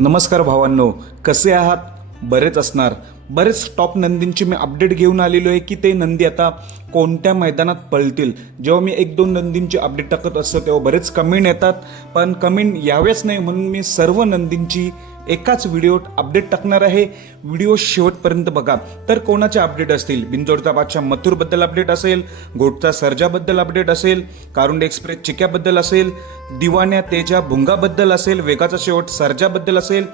नमस्कार भावांनो कसे आहात? बरेच असणार. बरेच टॉप नंदींची मी अपडेट घेऊन आलेलो आहे की ते नंदी आता कोणत्या मैदानात पळतील? जेव्हा मी एक दोन नंदींची अपडेट टाकत असतो तेव्हा बरेच कमेंट येतात. पण कमेंट यावेच नाही म्हणून मी सर्व नंदींची एकाच व्हिडिओत अपडेट टाकणार आहे. व्हिडिओ शेवटपर्यंत बघा. तर कोणाचे अपडेट असतील? बिंजोडचा बादशाह मथुरबद्दल अपडेट असेल गोटचा सर्जाबद्दल अपडेट असेल कारुंड एक्सप्रेस चिक्याबद्दल असेल दिवाण्या तेजा भुंगाबद्दल असेल वेगाचा शेवट सर्जाबद्दल असेल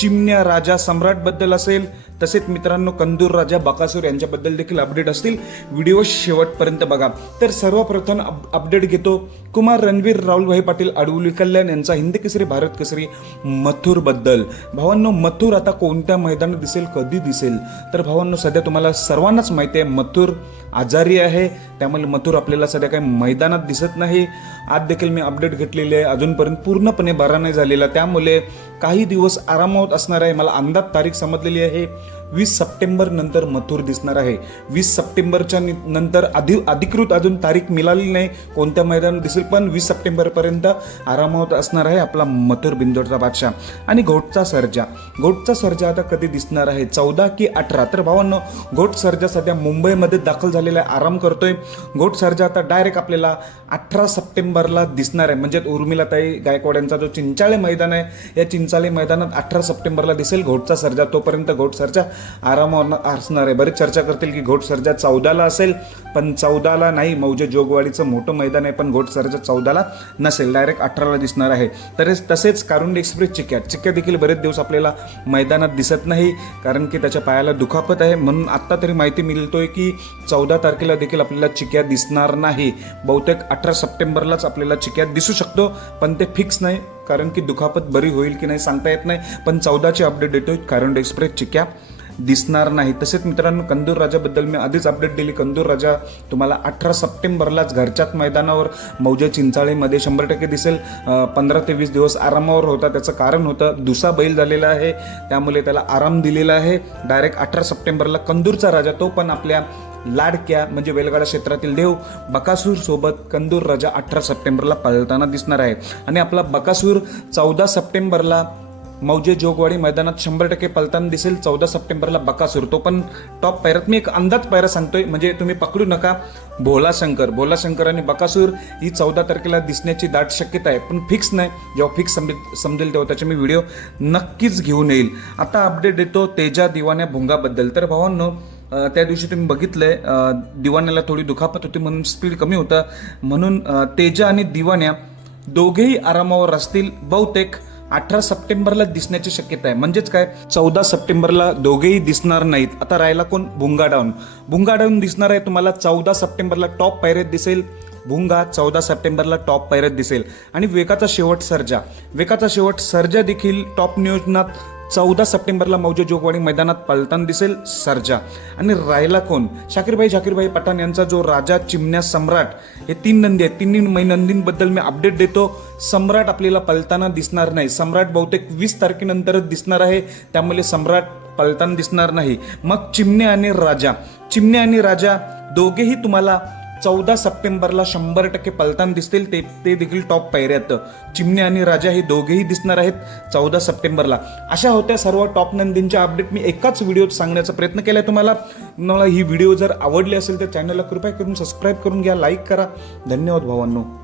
चिमण्या राजा सम्राटबद्दल असेल तसेच मित्रांनो कंदूर राजा बकासूर यांच्याबद्दल देखील अपडेट असतील. व्हिडिओ शेवटपर्यंत बघा. तर सर्वप्रथम अप- अपडेट घेतो. कुमार रणवीर राहुलभाई पाटील अडवली कल्याण यांचा हिंद केसरी भारत केसरी मथुरबद्दल भावांनो मथुर आता कोणत्या मैदानात दिसेल कधी दिसेल? तर भावांनो सध्या तुम्हाला सर्वांनाच माहिती आहे मथुर आजारी आहे. त्यामुळे मथुर आपल्याला सध्या काही मैदानात दिसत नाही. आज देखील मी अपडेट घेतलेली आहे. अजूनपर्यंत पूर्णपणे बरा नाही झालेला. त्यामुळे काही दिवस आरामावत असणार आहे. मला अंदाज तारीख समजलेली आहे. वीस सप्टेंबर नंतर मथुर दिसणार आहे. वीस सप्टेंबरच्या नि- नंतर अधि अधिकृत अजून तारीख मिळाली नाही कोणत्या मैदानात दिसेल पण वीस सप्टेंबरपर्यंत आरामावत असणार आहे आपला मथुर बिंदोडचा बादशाह. आणि घोटचा सर्जा. घोटचा सर्जा आता कधी दिसणार आहे? चौदा की अठरा? तर भावांनो घोट सर्जा सध्या मुंबईमध्ये दाखल झालेला आहे आराम करतोय. घोट सर्जा आता डायरेक्ट आपल्याला अठरा सप्टेंबरला दिसणार आहे. म्हणजे उर्मिलाताई गायकवाड यांचा जो चिंचाळे मैदान आहे या चिंचाळे मैदानात अठरा सप्टेंबरला दिसेल घोटचा सर्जा. तोपर्यंत घोट सर्जा आराम असणार आहे. बरेच चर्चा करतील की घोटसर्जा चौदाला असेल पण चौदाला नाही मौजे जोगवाडीचं मोठं मैदान आहे पण घोटसर्जा चौदाला नसेल. डायरेक्ट अठराला दिसणार आहे. तर तसेच कारुंड एक्सप्रेस चिक्या चिक्या देखील बरेच दिवस आपल्याला मैदानात दिसत नाही कारण की त्याच्या पायाला दुखापत आहे. म्हणून आत्ता तरी माहिती मिळतोय की चौदा तारखेला देखील आपल्याला चिक्या दिसणार नाही. बहुतेक अठरा सप्टेंबरलाच आपल्याला चिक्या दिसू शकतो पण ते फिक्स नाही कारण की दुखापत बरी होईल की नाही सांगता येत नाही. पण चौदाची अपडेट देतोय कारुंड एक्सप्रेस चिक्या दिसणार नाही. तसेच मित्रांनो कंदूर राजाबद्दल मी आधीच अपडेट दिली. कंदूर राजा तुम्हाला अठरा सप्टेंबरलाच घरच्याच मैदानावर मौजे चिंचाळेमध्ये शंभर टक्के दिसेल. पंधरा ते वीस दिवस आरामावर होता. त्याचं कारण होतं दुसा बैल झालेला आहे. त्यामुळे त्याला आराम दिलेला आहे. डायरेक्ट अठरा सप्टेंबरला कंदूरचा राजा तो पण आपल्या लाडक्या म्हणजे वेलगाडा क्षेत्रातील देव बकासूर सोबत कंदूर राजा अठरा सप्टेंबरला पळताना दिसणार आहे. आणि आपला बकासूर चौदा सप्टेंबरला मौजे जोगवाडी मैदानात शंभर टक्के पलताना दिसेल. चौदा सप्टेंबरला बकासूर. तो पण टॉप पायऱ्यात. मी एक अंदाज पायरा सांगतोय म्हणजे तुम्ही पकडू नका भोला शंकर भोला शंकर आणि बकासूर ही चौदा तारखेला दिसण्याची दाट शक्यता आहे पण फिक्स नाही. जेव्हा फिक्स समजेल समजेल तेव्हा त्याचे मी व्हिडिओ नक्कीच घेऊन येईल. आता अपडेट देतो तेजा दिवाण्या भुंगाबद्दल. तर भावांनो त्या दिवशी तुम्ही बघितलंय आहे दिवाण्याला थोडी दुखापत होती म्हणून स्पीड कमी होतं. म्हणून तेजा आणि दिवाण्या दोघेही आरामावर असतील बहुतेक. अठरा सप्टेंबरला दिसण्याची शक्यता आहे. म्हणजेच काय? चौदा सप्टेंबरला दोघेही दिसणार नाहीत. आता राहिला कोण? भुंगा डाऊन भुंगा डाऊन दिसणार आहे तुम्हाला. चौदा सप्टेंबरला टॉप पायऱ्यात दिसेल. भुंगा चौदा सप्टेंबरला टॉप पायऱ्यात दिसेल. आणि वेगाचा शेवट सर्जा. वेगाचा शेवट सर्जा देखील टॉप नियोजनात चौदा सप्टेंबरला मौजे जोगवाडी मैदानात पलताना दिसेल सर्जा. आणि राहिला कोण? शाकीरभाई झाकीरभाई पठाण यांचा जो राजा चिमण्या सम्राट हे तीन नंदी आहेत. तिन्ही मै नंदींबद्दल मी अपडेट देतो. सम्राट आपल्याला पलताना दिसणार नाही. सम्राट बहुतेक वीस तारखेनंतरच दिसणार आहे. त्यामुळे सम्राट पलताना दिसणार नाही. मग चिमणे आणि राजा. चिमणे आणि राजा दोघेही तुम्हाला चौदा सप्टेंबरला शंभर टक्के पलतान दिसतील ते ते देखील टॉप पायऱ्यात चिमणे आणि राजा हे दोघेही दिसणार आहेत चौदा सप्टेंबरला. अशा होत्या सर्व टॉप नंदींच्या अपडेट मी एकाच व्हिडिओत सांगण्याचा प्रयत्न केला तुम्हाला. मला ही व्हिडिओ जर आवडली असेल तर चॅनलला कृपया करून सबस्क्राईब करून घ्या लाईक करा. धन्यवाद भावांनो.